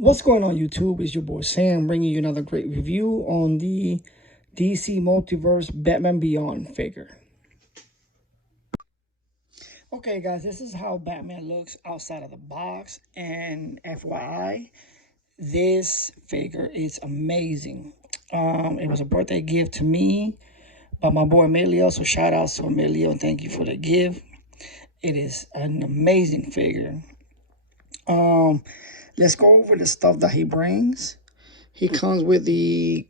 What's going on, YouTube? It's your boy Sam bringing you another great review on the DC Multiverse Batman Beyond figure. Okay, guys, this is how Batman looks outside of the box. And FYI, this figure is amazing. It was a birthday gift to me by my boy Emilio. So shout out to Emilio and thank you for the gift. It is an amazing figure. Let's go over the stuff that he brings. He comes with the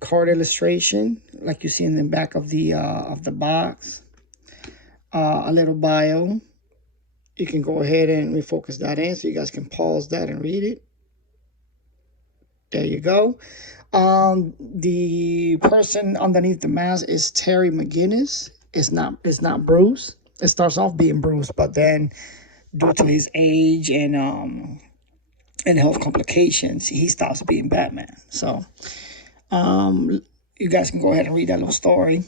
card illustration, like you see in the back of the box. A little bio. You can go ahead and refocus that in, so you guys can pause that and read it. There you go. The person underneath the mask is Terry McGinnis. It's not Bruce. It starts off being Bruce, but then due to his age and health complications, he stops being Batman. So you guys can go ahead and read that little story.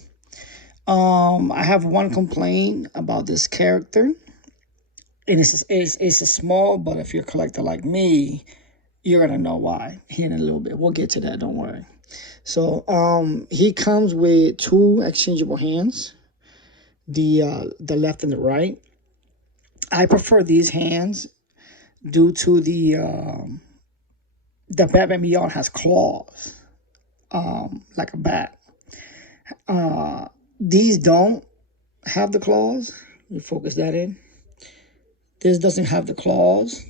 I have one complaint about this character, and it's a small, but if you're a collector like me, you're gonna know why here in a little bit. We'll get to that, don't worry. So he comes with two exchangeable hands, the left and the right. I prefer these hands due to the Batman Beyond has claws, like a bat. These don't have the claws. Let me focus that in. This doesn't have the claws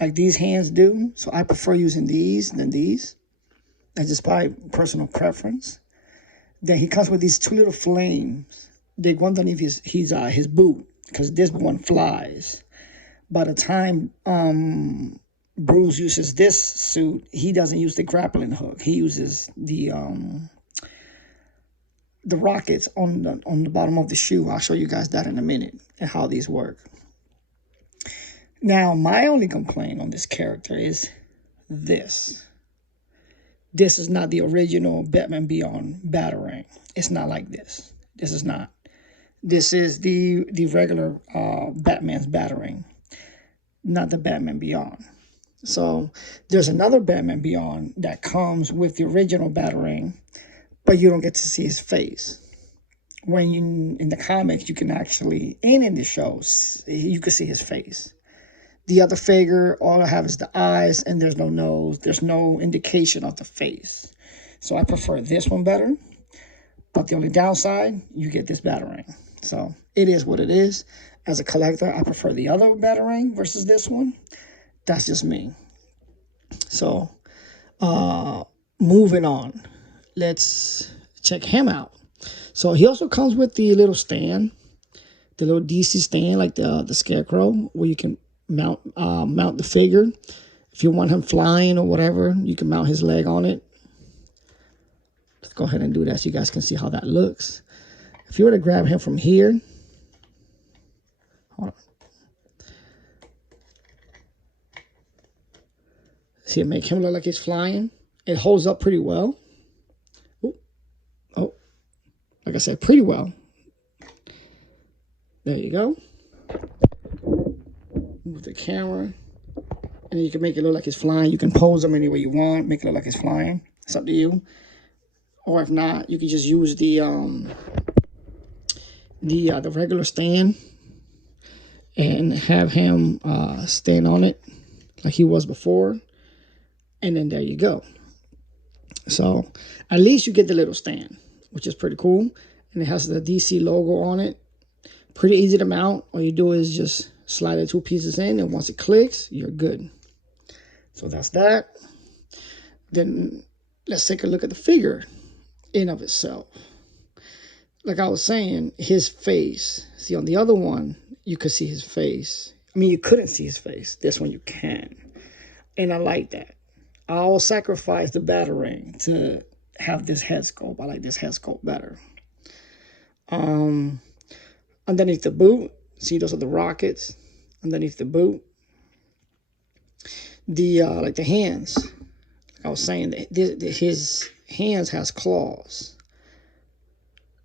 like these hands do. So I prefer using these than these. That's just by personal preference. Then he comes with these two little flames. They go underneath his boot because this one flies. By the time Bruce uses this suit, he doesn't use the grappling hook. He uses the rockets on the bottom of the shoe. I'll show you guys that in a minute and how these work. Now, my only complaint on this character is this. This is not the original Batman Beyond Batarang. It's not like this. This is not. This is the regular Batman's Batarang, not the Batman Beyond. So there's another Batman Beyond that comes with the original Batarang, but you don't get to see his face. When in the comics, you can actually, and in the shows, you can see his face. The other figure, all I have is the eyes, and there's no nose. There's no indication of the face. So I prefer this one better. But the only downside, you get this Batarang. So it is what it is. As a collector, I prefer the other Batarang versus this one. That's just me. So moving on. Let's check him out. So he also comes with the little stand, the little DC stand, like the Scarecrow, where you can mount the figure. If you want him flying or whatever, you can mount his leg on it. Let's go ahead and do that so you guys can see how that looks. If you were to grab him from here, hold on. See, it make him look like he's flying. It holds up pretty well. Oh, like I said, pretty well. There you go. Move the camera. And you can make it look like it's flying. You can pose him any way you want. Make it look like it's flying. It's up to you. Or if not, you can just use the regular stand and have him stand on it like he was before. And then there you go. So at least you get the little stand, which is pretty cool. And it has the DC logo on it. Pretty easy to mount. All you do is just slide the two pieces in, and once it clicks, you're good. So that's that. Then let's take a look at the figure in of itself. Like I was saying, his face. See, on the other one, you could see his face. I mean, you couldn't see his face. This one you can. And I like that. I'll sacrifice the Batarang to have this head sculpt. I like this head sculpt better. Underneath the boot, see, those are the rockets. Underneath the boot, like the hands. Like I was saying, his hands has claws.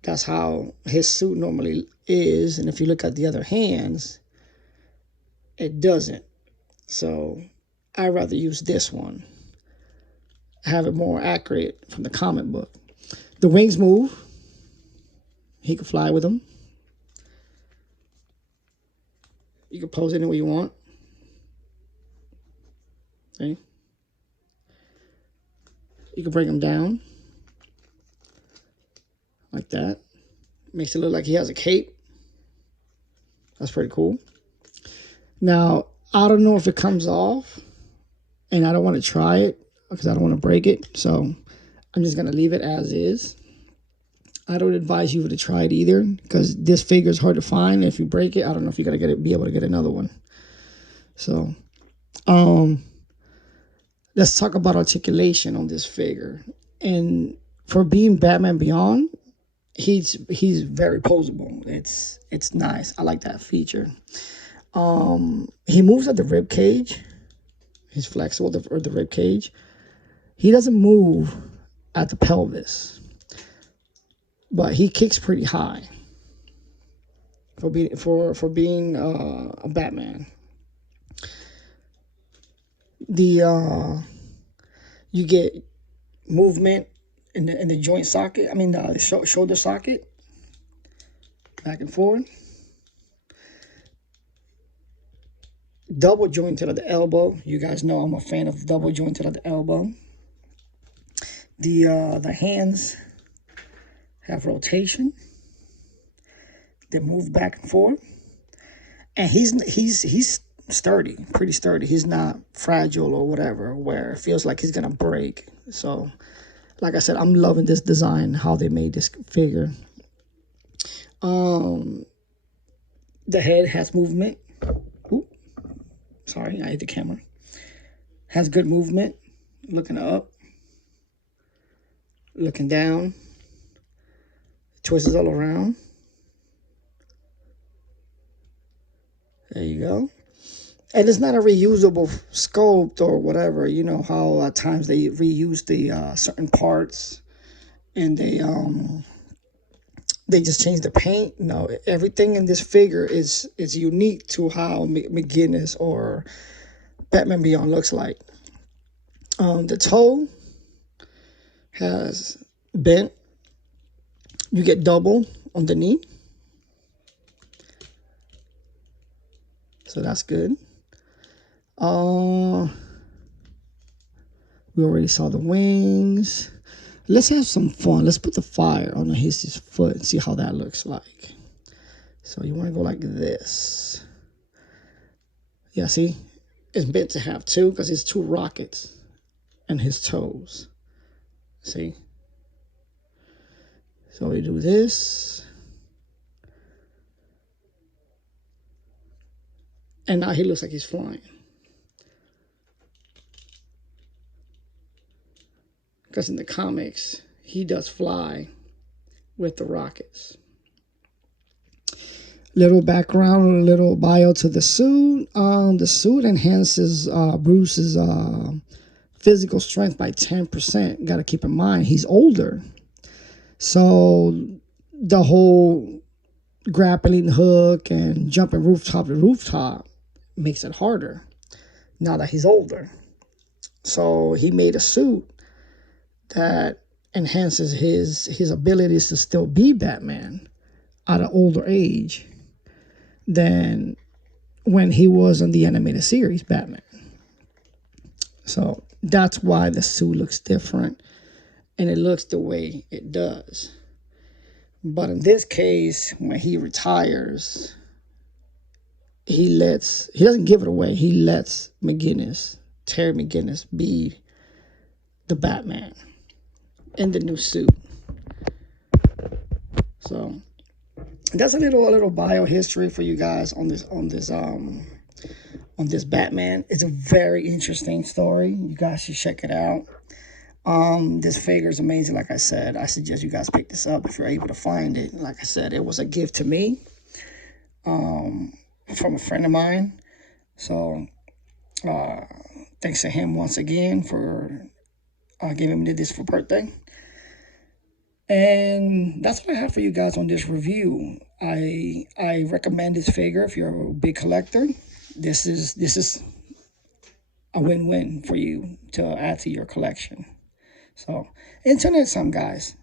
That's how his suit normally is. And if you look at the other hands, it doesn't. So I'd rather use this one. Have it more accurate from the comic book. The wings move. He can fly with them. You can pose any way you want. Okay. You can bring him down. Like that. Makes it look like he has a cape. That's pretty cool. Now, I don't know if it comes off. And I don't want to try it because I don't want to break it. So I'm just going to leave it as is. I don't advise you to try it either because this figure is hard to find. If you break it, I don't know if you're going to be able to get another one. So, let's talk about articulation on this figure. And for being Batman Beyond, he's very posable. It's nice. I like that feature. He moves at the rib cage. He's flexible at the rib cage. He doesn't move at the pelvis, but he kicks pretty high for being a Batman. You get movement in the joint socket. I mean the shoulder socket, back and forth. Double jointed at the elbow. You guys know I'm a fan of double jointed at the elbow. The hands have rotation. They move back and forth. And he's sturdy, pretty sturdy. He's not fragile or whatever, where it feels like he's gonna break. So, like I said, I'm loving this design, how they made this figure. The head has movement. Ooh, sorry, I hit the camera. Has good movement. Looking up. Looking down. Twists all around. There you go. And it's not a reusable sculpt or whatever. You know how at times they reuse the certain parts and they just change the paint. No, everything in this figure is unique to how McGinnis or Batman Beyond looks like. The toe has bent. You get double on the knee. So that's good. We already saw the wings. Let's have some fun. Let's put the fire on his foot and see how that looks like. So you want to go like this. Yeah, see? It's bent to have two because it's two rockets and his toes. See? So we do this. And now he looks like he's flying. Because in the comics, he does fly with the rockets. Little background, little bio to the suit. The suit enhances Bruce's physical strength by 10%. Got to keep in mind, he's older. So the whole grappling hook and jumping rooftop to rooftop makes it harder now that he's older. So he made a suit that enhances his abilities to still be Batman at an older age than when he was on the animated series Batman. So that's why the suit looks different and it looks the way it does. But in this case, when he retires, he doesn't give it away. He lets Terry McGinnis, be the Batman in the new suit. So that's a little bio history for you guys on this Batman. It's a very interesting story. You guys should check it out. This figure is amazing. Like I said, I suggest you guys pick this up if you're able to find it. Like I said, it was a gift to me from a friend of mine. So thanks to him once again for giving me this for birthday. And that's what I have for you guys on this review. I recommend this figure if you're a big collector. This is a win-win for you to add to your collection. So until next time, guys,